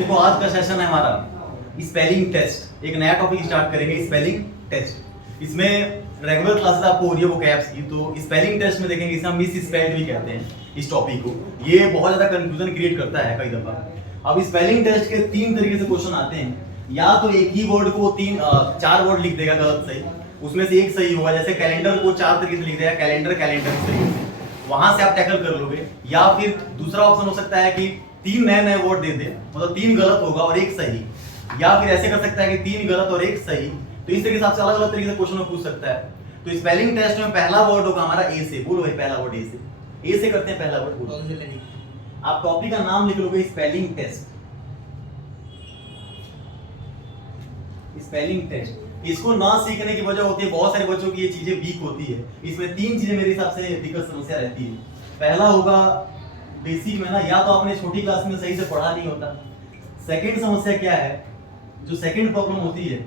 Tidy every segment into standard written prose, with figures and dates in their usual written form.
देखो आज का सेशन है हमारा स्पेलिंग टेस्ट। एक नया टॉपिक स्टार्ट करेंगे, स्पेलिंग टेस्ट। इसमें रेगुलर क्लासेस आपको हो रही है वोकैब्स की, तो स्पेलिंग टेस्ट में देखेंगे, इसे हम मिस स्पेल्ड भी कहते हैं इस टॉपिक को। ये बहुत ज्यादा कंफ्यूजन क्रिएट करता है कई दफा। अब स्पेलिंग टेस्ट के तीन तरीके से क्वेश्चन आते हैं। या तो एक ही वर्ड को चार वर्ड लिख देगा गलत सही, उसमें से एक सही होगा। जैसे कैलेंडर को चार तरीके से लिख देगा, कैलेंडर कैलेंडर इस तरीके से, वहां से आप टैकल कर लोगे। या फिर दूसरा ऑप्शन हो सकता है कि तीन नए नए वर्ड दे दे, मतलब तीन गलत होगा और एक सही। या फिर ऐसे कर सकता है कि तीन गलत और एक सही। तो इस तरीके से आपसे अलग अलग तरीके से क्वेश्चन पूछ सकता है। तो स्पेलिंग टेस्ट में पहला वर्ड होगा हमारा ए से। बोलो भाई पहला वर्ड ए से। ए से करते हैं पहला वर्ड, बोलो। आप टॉपिक का नाम लिख लोगे स्पेलिंग टेस्ट। Spelling test. इसको ना सीखने की वजह होती है, बहुत सारे बच्चों की ये चीजें वीक होती है। इसमें तीन चीजें मेरे हिसाब से दिक्कत समस्या रहती है। पहला होगा बेसिक में ना, या तो आपने छोटी क्लास में सही से पढ़ा नहीं होता। सेकंड समस्या क्या है, जो सेकंड प्रॉब्लम होती है,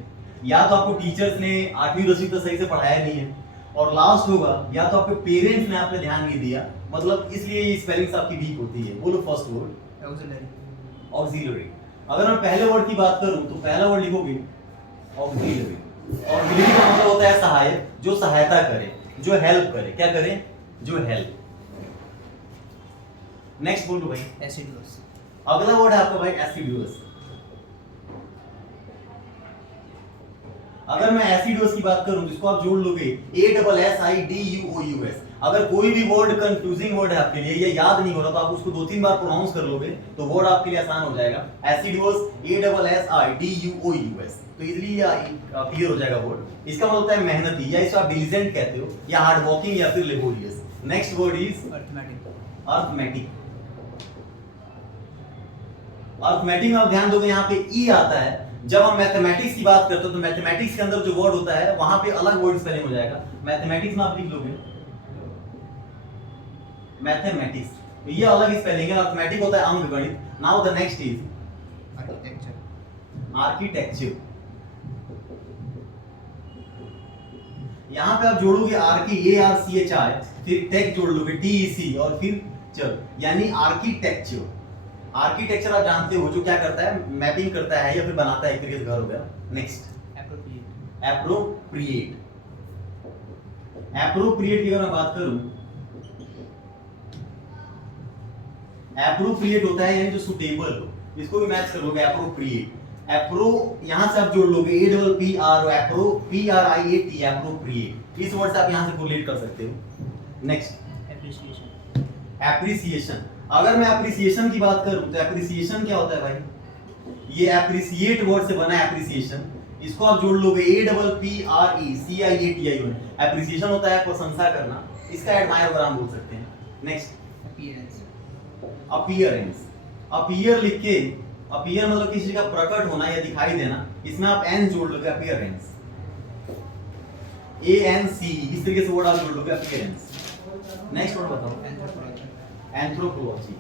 या तो आपको टीचर्स ने 8वीं 10वीं तक सही से पढ़ाया नहीं है। और लास्ट होगा, या तो आपके पेरेंट्स ने आप पे ध्यान नहीं दिया, मतलब इसलिए ये स्पेलिंग्स आपकी वीक होती है। बोलो फर्स्ट वर्ड ऑक्सिलरी। अगर मैं पहले वर्ड की बात करूं तो पहला वर्ड लिखोगे ऑक्सिलरी। ऑक्सिलरी का मतलब होता है सहायक, जो सहायता करे, जो हेल्प करे। क्या करे? जो हेल्प। नेक्स्ट बोलो भाई एसिडुअस। अगला वर्ड है आपका भाई एसिडुअस। अगर मैं एसिडुअस की बात करूं तो इसको आप जोड़ लोगे ASSIDUOUS। अगर कोई भी वर्ड कंफ्यूजिंग वर्ड है आपके लिए, ये याद नहीं हो रहा, तो आप उसको 2-3 बार प्रोनाउंस कर लोगे तो वर्ड आपके लिए आसान हो जाएगा। एसिडुअस ASSIDUOUS, तो इजीली क्लियर हो जाएगा वर्ड। इसका मतलब होता है मेहनती, या इसको आप डिलिजेंट कहते हो, या हार्ड वर्किंग, या फिर laborious. Next word is arithmetic. Arithmetic में आप ध्यान दोगे यहाँ पे ई आता है। जब हम मैथमेटिक्स की बात करते हो तो मैथमेटिक्स के अंदर जो वर्ड होता है वहां पे अलग वर्ड स्पेलिंग हो जाएगा। मैथमेटिक्स में आप लिख लोगे मैथमेटिक्स, तो ये अलग स्पेलिंग है। अर्थमेटिक होता है अंकगणित। Now the next is architecture. यहां पे आप जोड़ोगे आर की ARCHI, फिर टेक जोड़ लोगे TEC, और फिर चल, यानी आर्किटेक्चर। आर्किटेक्चर आप जानते हो जो क्या करता है, मैपिंग करता है या फिर बनाता है, एक तरीके से घर हो गया। Next appropriate. एप्रोप्रिएट की अगर मैं बात करूं, एप्रोप्रिएट होता है यानी जो सुटेबल हो, इसको भी मैच कर लोगे एप्रोप्रिएट। एप्रो यहां से आप जोड़ लोगे APPR, एप्रो PRIAT, एप्रोप्रिएट। इस वर्ड से आप यहां से कोरिलेट कर सकते हो। Next appreciation. अगर मैं एप्रिसिएशन की बात करूं तो एप्रिसिएशन क्या होता है भाई, ये एप्रिसिएट वर्ड से बना है एप्रिसिएशन। इसको आप जोड़ लोगे APPRECIATION। एप्रिसिएशन होता है प्रशंसा करना, इसका एडमायर अगर हम बोल सकते हैं। Next appearance. अपीयर लिख के, अपीयर मतलब किसी चीज का प्रकट होना या दिखाई देना, इसमें आप एन जोड़ लोगे, अपीयरेंस ANC, इस तरीके से वर्ड आप जोड़ लोगे अपीयरेंस। नेक्स्ट वर्ड बताओ एंथ्रोपोलॉजी।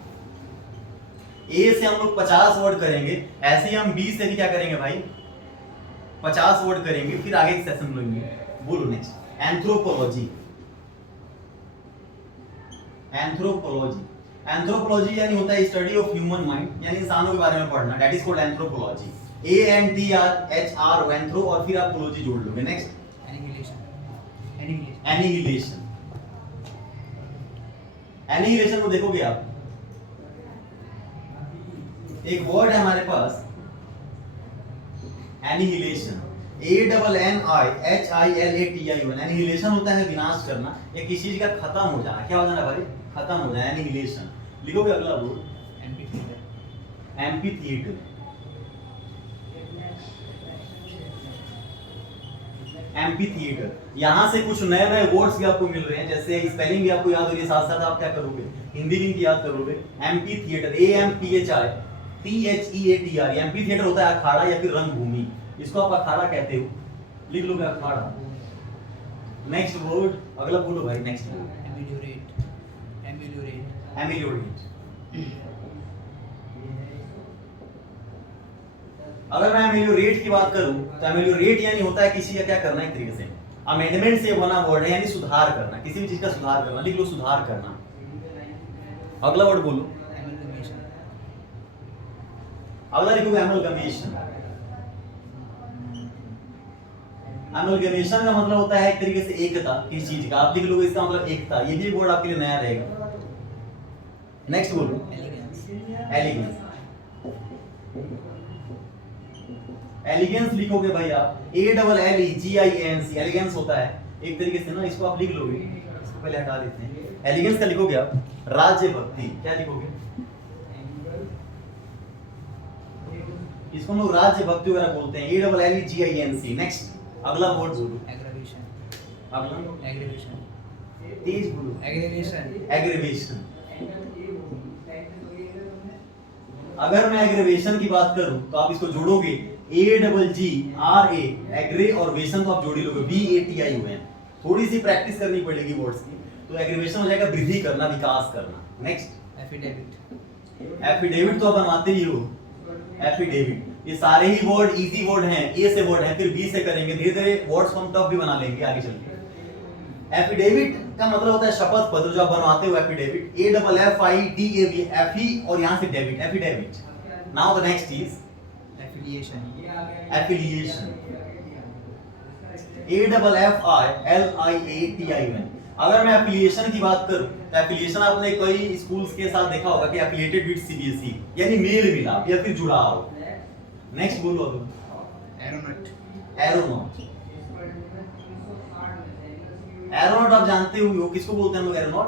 ए से हम लोग 50 वर्ड करेंगे, ऐसे ही हम बी से भी क्या करेंगे भाई 50 वर्ड करेंगे, फिर आगे एक सेशन लेंगे। बोलो नेक्स्ट एंथ्रोपोलॉजी। एंथ्रोपोलॉजी, एंथ्रोपोलॉजी यानी होता है स्टडी ऑफ ह्यूमन माइंड, यानी इंसानों के बारे में पढ़ना। That is called anthropology. ANTRHR anthro, और फिर आप पोलॉजी जोड़ लोगे। Next annihilation. एनिहिलेशन को देखोगे आप, एक वर्ड है हमारे पास एनिहिलेशन, ANNIHILATION। एनिहिलेशन होता है विनाश करना या किसी चीज का खत्म हो जाना। क्या हो जाना भाई? खत्म हो जाना, एनिहिलेशन। लिखोगे अगला वर्ड एम्फीथिएटर। एम्फीथिएटर, यहां से कुछ नए नए वर्ड्स भी आपको मिल रहे हैं, जैसे स्पेलिंग भी आपको याद हो रही है, साथ साथ आप क्या करोगे हिंदी भी याद करोगे। Amphitheatre AMPHITHEATR। एम्फीथिएटर होता है अखाड़ा या फिर रंगभूमि, इसको आप अखाड़ा कहते हो, लिख लोगे अखाड़ा। नेक्स्ट वर्ड अगला बोलो भाई। Next word ameliorate. अगर मैं एमिलियोरेट की बात करूं तो एमिलियोरेट यानी होता है किसी का क्या करना, एक तरीके से अमेंडमेंट से बना वर्ड है, यानी सुधार करना, किसी भी चीज का सुधार करना। लिख लो सुधार करना। अगला वर्ड बोलो अगला लिखोगे एमलगमेशन। एमलगमेशन का मतलब होता है एक तरीके से एकता किसी चीज का, आप लिख लोगे इसका मतलब एकता, ये भी एक वर्ड आपके लिए नया रहेगा। नेक्स्ट बोलो एलिगेंस। एलिगेंस लिखोगे भाई आप ALLEGIANC, एलिगेंस होता है एक तरीके से ना, इसको आप लिख लोगे, इसको पहले हटा देते हैं। एलिगेंस का लिखोगे आप राज्य भक्ति, क्या लिखोगे, इसको हम लोग राज्य भक्ति वगैरह बोलते हैं, ALLEGIANC। नेक्स्ट अगला वर्ड बोलो एग्रीवेशन। अगला एग्रीवेशन। तेज बोलो एग्रीवेशन। एग्रीवेशन। अगर मैं एग्रीवेशन की बात करूं तो आप इसको जोड़ोगे AGGRA, एग्रे और वेशन तो आप जोड़ ही लोगे VATION। थोड़ी सी प्रैक्टिस करनी पड़ेगी वर्ड्स की, तो एग्रीवेशन हो जाएगा वृद्धि करना, विकास करना। Next affidavit. एफिडेविट तो आप बनवाते ही हो, एफिडेविट। ये सारे ही वर्ड इजी वर्ड हैं, ए से वर्ड है, फिर बी से करेंगे, धीरे धीरे वर्ड्स हम टफ भी बना लेंगे आगे चल के। एफिडेविट का मतलब होता है शपथ पत्र, जो आप बनवाते हो एफिडेविट, AFFIDAV, एफी और यहाँ से David, affidavit. Now the next is affiliation. Affiliation, AFFILIATION। अगर मैं एफिलिएशन की बात करूं तो एफिलिएशन आपने कई स्कूल्स के साथ देखा होगा कि एफिलिएटेड विद CBSE, यानी मेल मिलाप या फिर जुड़ाव। नेक्स्ट बोलो अब एरोनॉट। एरोनॉट। एरोनॉट आप जानते हो किसको बोलते हैं हम लोग एरोनॉट,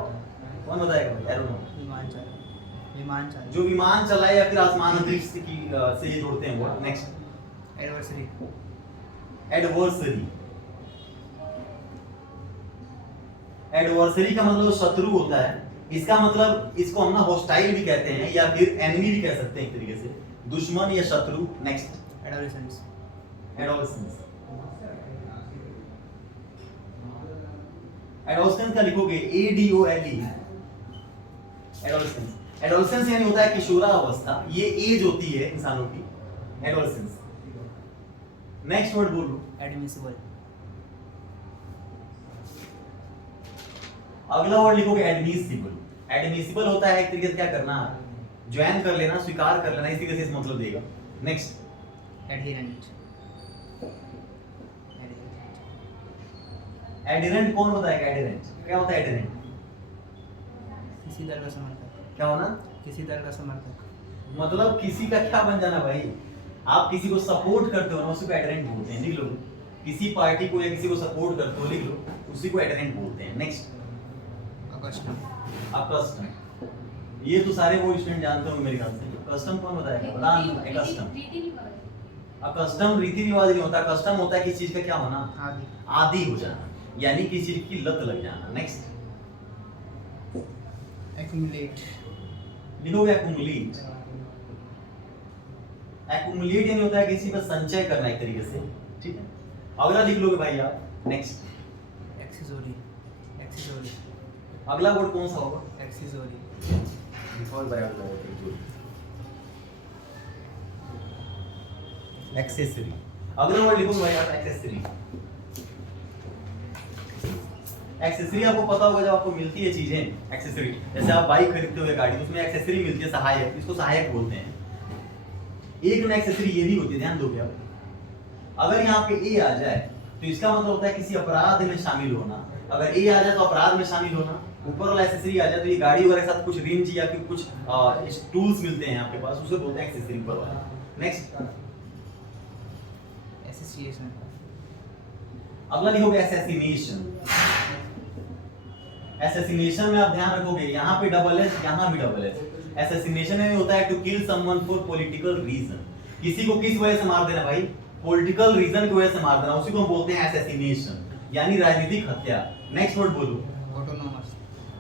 कौन बताएगा भाई एरोनॉट? विमान चालक। विमान चालक जो विमान चलाए या फिर आसमान अंतरिक्ष की से ये जोड़ते हैं वो। Next adversary. एडवर्सरी। एडवर्सरी का मतलब शत्रु होता है, इसका मतलब इसको हम ना हॉस्टाइल भी कहते हैं या फिर एनिमी भी कह सकते हैं, एक तरीके से दुश्मन या शत्रु। Next adolescence. एडोलेसेंस। एडोलेसेंस का लिखोगे ADOLE, एडोलेसेंस। एडोलेसेंस यानी होता है किशोरावस्था, ये एज होती है इंसानों की, एडोलेसेंस। नेक्स्ट वर्ड बोलो एडमिसिबल। अगला वर्ड लिखोगे एडमिसिबल। एडमिसिबल होता है एक तरीके से क्या करना, ज्वाइन कर लेना, स्वीकार कर लेना, इसी तरीके से मतलब देगा। Next adherent. एडहेरेंट कौन बताएगा? एडहेरेंट क्या होता है? एडहेरेंट किसी दल का समर्थक। क्या होना? किसी दल का समर्थक। मतलब किसी का क्या बन जाना भाई, आप किसी को सपोर्ट करते हो ना, उसी को एडहेरेंट बोलते हैं, लिख लो। किसी पार्टी को या किसी को सपोर्ट करते हो, लिख लो, उसी को एडहेरेंट बोलते हैं। Next accustom. अकस्टम। ये तो सारे वो स्टूडेंट जानते होंगे मेरे ख्याल से। कस्टम कौन बताएगा? बता दो। अकस्टम। अकस्टम रीति रिवाज नहीं होता, कस्टम होता है किसी चीज का क्या होना, आदि। आदी हो जाना, यानी किसी चीज की लत लग जाना। Next accumulate. लिखोगे एक्युमुलेट। एक्युमुलेट यानी होता है किसी पर संचय करना एक तरीके से, ठीक है। अगला लिख लोगे भाई आप। Next accessory. एक्सेसरी। अगला वर्ड कौन सा होगा? एक्सेसरी। डिफॉल्ट भाई अगला वर्ड एक्सेसरी। अगला वर्ड लिखो भाई आप एक्सेसरी। एक्सेसरी आपको पता होगा, जब आपको मिलती है चीजें एक्सेसरी, जैसे आप बाइक खरीदते हो या गाड़ी, तो उसमें एक्सेसरी मिलती है, सहायक, इसको सहायक बोलते हैं। एक ना एक्सेसरी ये भी होती है, ध्यान दोगे आप। अगर यहाँ पे ए आ जाए तो इसका मतलब होता है किसी अपराध में शामिल होना। अगर ए आ जाए तो अपराध में शामिल होना। ऊपर वाला एक्सेसरी आ जाए तो ये गाड़ी वगैरह के साथ कुछ रिंच या फिर कुछ टूल्स मिलते हैं आपके पास, उसे बोलते हैं एक्सेसरी ऊपर वाला। Next association. अगला लिखोगे असैसिनेशन। असैसिनेशन में आप ध्यान रखोगे यहाँ पे डबल एस, यहाँ भी डबल एस। असैसिनेशन में होता है to kill someone for political reason, किसी को किस वजह से मार देना भाई, पॉलिटिकल रीजन की वजह से मार देना, उसी को हम बोलते हैं असैसिनेशन, यानी राजनीतिक हत्या। नेक्स्ट वर्ड बोलो ऑटोनोमस।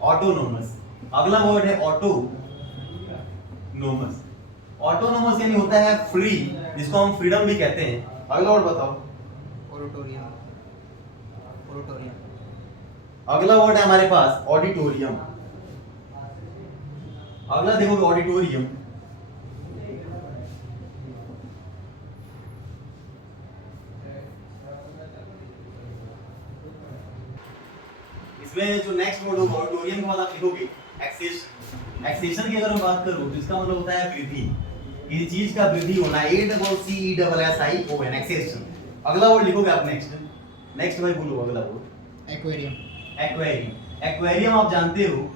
ऑटोनोमस। अगला वर्ड है ऑटोनोमस। ऑटोनोमस यानी होता है फ्री, जिसको हम फ्रीडम भी कहते हैं। अगला वर्ड बताओ। ओरोटोरियम। ओरोटोरियम। अगला वर्ड है हमारे पास ऑडिटोरियम। अगला देखोगे ऑडिटोरियम। इसमें जो नेक्स्ट वर्ड होगा ऑडिटोरियम के बाद आप लिखोगे एक्सेशन। एक्सेशन की अगर मैं बात करूं तो इसका मतलब होता है वृद्धि, किसी चीज का वृद्धि होना, ACCESSION, एक्सेशन। अगला वर्ड लिखोगे आप नेक्स्ट भाई बोलो अगला वर्ड। एक्वेरियम। एक्वेरियम आप जानते हो,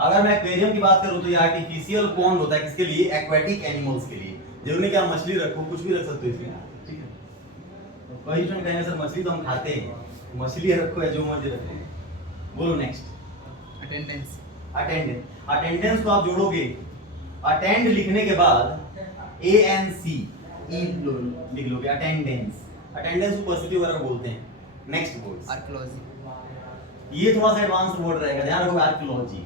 अगर मैं एक्वेरियम की बात करूं तो ये आर्टिफिशियल पॉन्ड होता है किसके लिए? एक्वेटिक एनिमल्स के लिए। जरूरी नहीं कि आप मछली रखो, कुछ भी रख सकते हो इसमें, ठीक है। तो कई स्टूडेंट कहेंगे सर मछली तो हम खाते हैं, मछली रखो या जो मर्जी रखो। बोलो नेक्स्ट। अटेंडेंस। अटेंडेंस को आप जोड़ोगे, अटेंड लिखने के बाद ANC लिख लोगे, अटेंडेंस उपस्थिति वगैरह को बोलते हैं। Next word archaeology. ये थोड़ा सा एडवांस वर्ड रहेगा, ध्यान रखोगे। आर्कियोलॉजी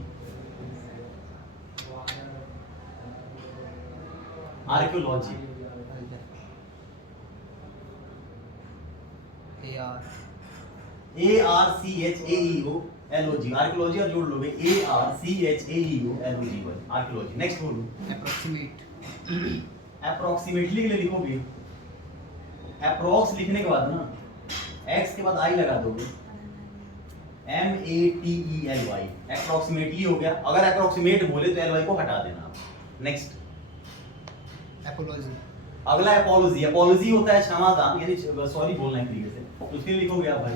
ARCHAEOLOG, आर्कियोलॉजी आप जोड़ लोगे, ARCHAEOLOG, आर्कियोलॉजी। नेक्स्ट बोलो। अप्रोक्सीमेटली के लिए लिखोगे, अप्रोक्स लिखने के बाद ना एक्स के बाद आई लगा दोगे, MATELY, अप्रोक्सीमेटली हो गया। अगर अप्रोक्सीमेट बोले तो LY को हटा देना। नेक्स्ट। एपोलॉजी। अगला एपोलॉजी होता है क्षमादान, यानी सॉरी बोलना है तरीके से, तो उसके लिए लिखोगे आप भाई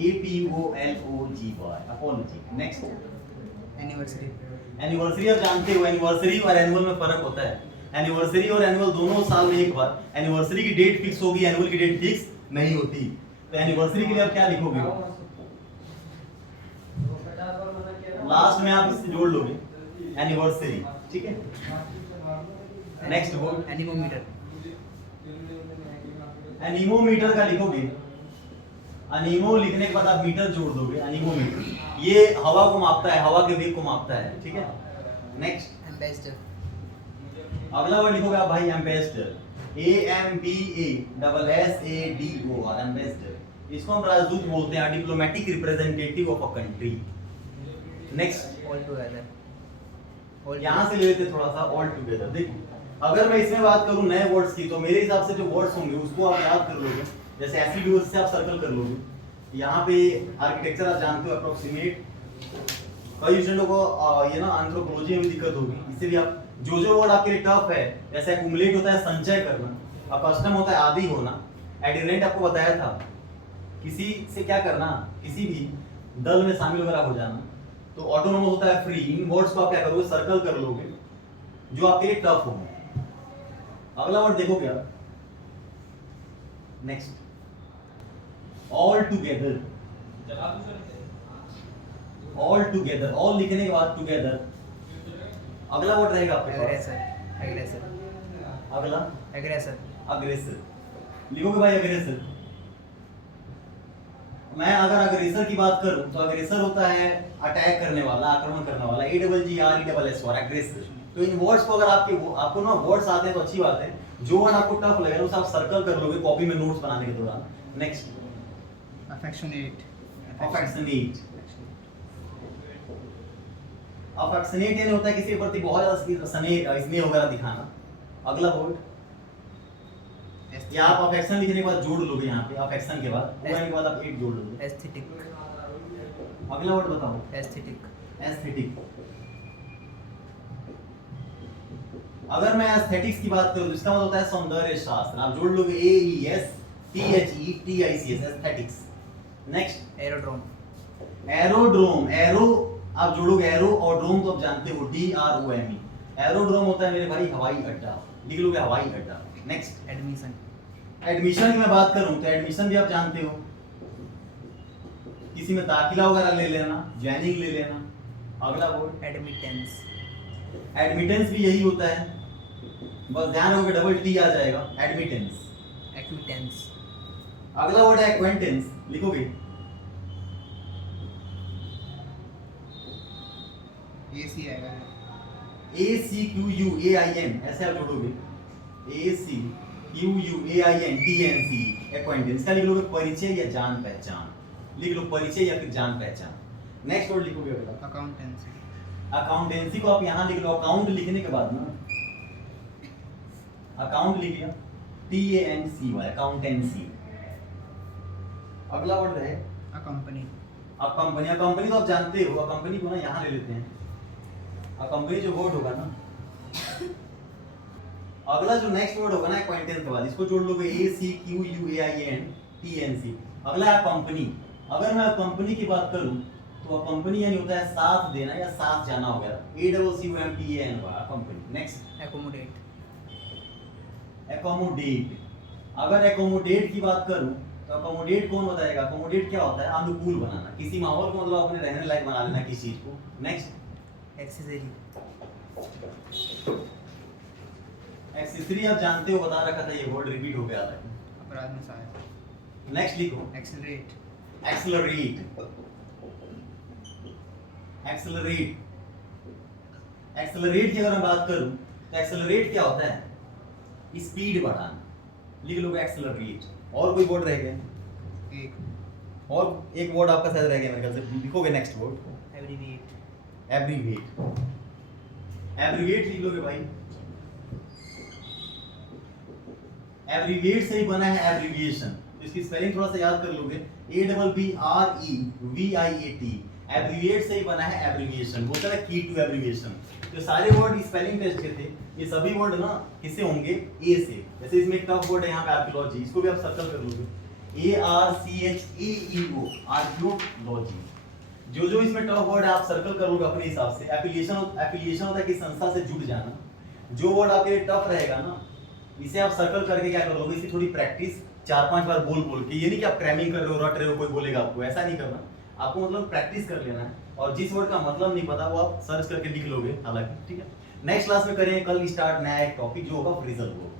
APOLOGY, अपोलॉजी। नेक्स्ट। एनिवर्सरी आप जानते हो, एनिवर्सरी और एनुअल में फर्क होता है। एनिवर्सरी और एनुअल दोनों साल में एक बार, एनिवर्सरी की डेट फिक्स होगी, एनुअल की डेट फिक्स नहीं होती। तो एनिवर्सरी के लिए आप क्या लिखोगे? लास्ट में आप इससे जोड़ लोगे एनिवर्सरी, ठीक है। Next word anemometer. एनीमोमीटर का लिखोगे, अनीमो लिखने के बाद आप मीटर जोड़ दोगे, अनीमोमीटर। ये हवा को मापता है, हवा के वेग को मापता है, ठीक है। नेक्स्ट। एम्बेसडर। अगला वर्ड लिखोगे आप भाई एम्बेसडर, AMBASSADOR, एम्बेसडर। इसको हम राजदूत बोलते हैं, diplomatic representative of a country. Next. All together. यहाँ से ले लेते थोड़ा सा ऑल टुगेदर। देखो अगर मैं इसमें बात करूं नए वर्ड्स की, तो मेरे हिसाब से जो वर्ड्स होंगे उसको आप याद कर लोगे। जैसे ऐसी भी से आप सर्कल कर लोगे। यहाँ पे आर्किटेक्चर आप जानते हो, अप्रोक्सीमेट। कई स्टूडेंटों को ये ना एंथ्रोपोलॉजी में दिक्कत होगी, इससे भी आप जो वर्ड आपके लिए टफ है, जैसे एक्युमुलेट होता है संचय करना, अकस्टम होता है आदी होना, एडिरेंट आपको बताया था किसी से क्या करना, किसी भी दल में शामिल वगैरह हो जाना। तो ऑटोनोमस होता है फ्री। इन वर्ड्स को आप क्या करोगे? सर्कल कर लोगे जो आपके लिए टफ होंगे। अगला वर्ड देखोगे आप, next. All together, all together, all लिखने के बाद टुगेदर। अगला वर्ड रहेगा आपके पास एग्रेसर। अगला एग्रेसर। अग्रेसर लिखोगे भाई, अग्रेसर। मैं अगर अग्रेसर की बात करूं तो अग्रेसर होता है अटैक करने वाला, आक्रमण करने वाला, AGGRESSOR, अग्रेसर। तो इन वर्ड्स को अगर आपको ना वर्ड्स आते हैं तो अच्छी बात है, जो वर्ड आपको टफ लगेगा उसे आप सर्कल कर लोगे कॉपी में नोट्स बनाने के दौरान। नेक्स्ट। अफेक्शनेट। अफेक्शनेट यानी होता है किसी के प्रति बहुत ज्यादा स्नेह वगैरह दिखाना। अगला वर्ड, या आप अफेक्शन लिखने के बाद जोड़ लोगे, यहाँ पे अफेक्शन के बाद के बाद आप एक जोड़ लोगे। एस्थेटिक। अगला वर्ड बताओ। एस्थेटिक। अगर मैं एस्थेटिक्स की बात करूं तो इसका मतलब होता है सौंदर्य शास्त्र। आप जोड़ लोगे AESTHETICS, aesthetics. Next. Aerodrome. Arrow आप जोड़ोगे, एरो और ड्रोम तो आप जानते हो, DROME। एरोड्रोम होता है मेरे भाई हवाई अड्डा, लिख लोगे हवाई अड्डा। नेक्स्ट। एडमिशन की मैं बात करूं तो एडमिशन भी आप जानते हो, किसी में दाखिला वगैरह ले लेना, ज्वाइनिंग ले लेना। अगला वर्ड एडमिटेंस भी यही होता है, बस ध्यान रखोगे डबल T आ जाएगा, एक्विटेंस। अगला वर्ड है एक्वेंटेंस, लिखोगे ACQUAIN, ऐसे आप जोड़ोगे ACQUAINTNC, एक्वेंटेंस। का लिख लोगे परिचय या जान पहचान, लिख लो परिचय या फिर जान पहचान। नेक्स्ट वर्ड लिखोगे अगला अकाउंटेंसी को आप यहाँ लिख लो। अकाउंट लिखने के बाद ना अकाउंट लिख लिया, TANCY, अकाउंटेंसी। अगला वर्ड है कंपनी। कंपनी तो आप जानते हो, कंपनी को ना यहाँ ले लेते हैं। कंपनी जो वर्ड होगा ना अगला जो नेक्स्ट वर्ड होगा ना एक्वाइंटेंस के बाद, इसको जोड़ लोगे ACQUAINTNC। अगला है कंपनी। अगर मैं कंपनी की बात करूं तो कंपनी यानी होता है साथ देना या साथ जाना हो गया, ACCOMPAN company. Next Accommodate. Accommodate. अगर एकोमोडेट की बात करूं तो एकोमोडेट कौन बताएगा? एकोमोडेट क्या होता है? अनुकूल बनाना, किसी माहौल को मतलब अपने रहने लायक बना लेना किसी चीज को। Next Accessory. एक्सेसरी आप जानते हो, बता रखा था, ये वर्ड रिपीट हो गया था। अपराध में सहायक. नेक्स्ट लिखो Accelerate. एक्सेलरेट। एक्सेलरेट। एक्सेलरेट की अगर मैं बात करूं तो एक्सेलरेट क्या होता है? स्पीड बढ़ाना। लिख लोगे एक्सेलरेट। और कोई वर्ड रह गया? एक. और एक वर्ड आपका शायद रह गया मेरे ख्याल से, लिखोगे next word Abbreviate. Abbreviate. Abbreviate लिख लोगे भाई। एब्रीविएट से ही बना है एब्रीविएशन, तो इसकी स्पेलिंग थोड़ा सा याद कर लोगे, ABBREVIAT। एब्रीविएट से ही बना है एब्रीविएशन, बोलता है की टू एब्रीविएशन। तो सारे वर्ड स्पेलिंग टेस्ट के थे, ये सभी वर्ड ना किससे होंगे? ए से। जैसे इसमें एक टफ वर्ड है यहाँ पे आर्कियोलॉजी, इसको भी आप सर्कल कर लोगे, ARCHAEO आर्कियोलॉजी। जो जो इसमें टफ वर्ड है आप सर्कल करोगे अपने हिसाब से। एफिलिएशन होता है कि संस्था से जुड़ जाना। जो वर्ड आपके लिए टफ रहेगा ना, इसे आप सर्कल करके क्या कर लोगे, इसकी थोड़ी प्रैक्टिस 4-5 बार बोल बोल के। ये नहीं कि आप क्रैमिंग कर रहे हो, रट रहे हो, कोई बोलेगा आपको, ऐसा नहीं करना। आपको मतलब प्रैक्टिस कर लेना है, और जिस वर्ड का मतलब नहीं पता वो आप सर्च करके लिख लोगे हालांकि, ठीक है। नेक्स्ट क्लास में करेंगे कल स्टार्ट नया एक टॉपिक जो होगा फ्रेजल वर्ब।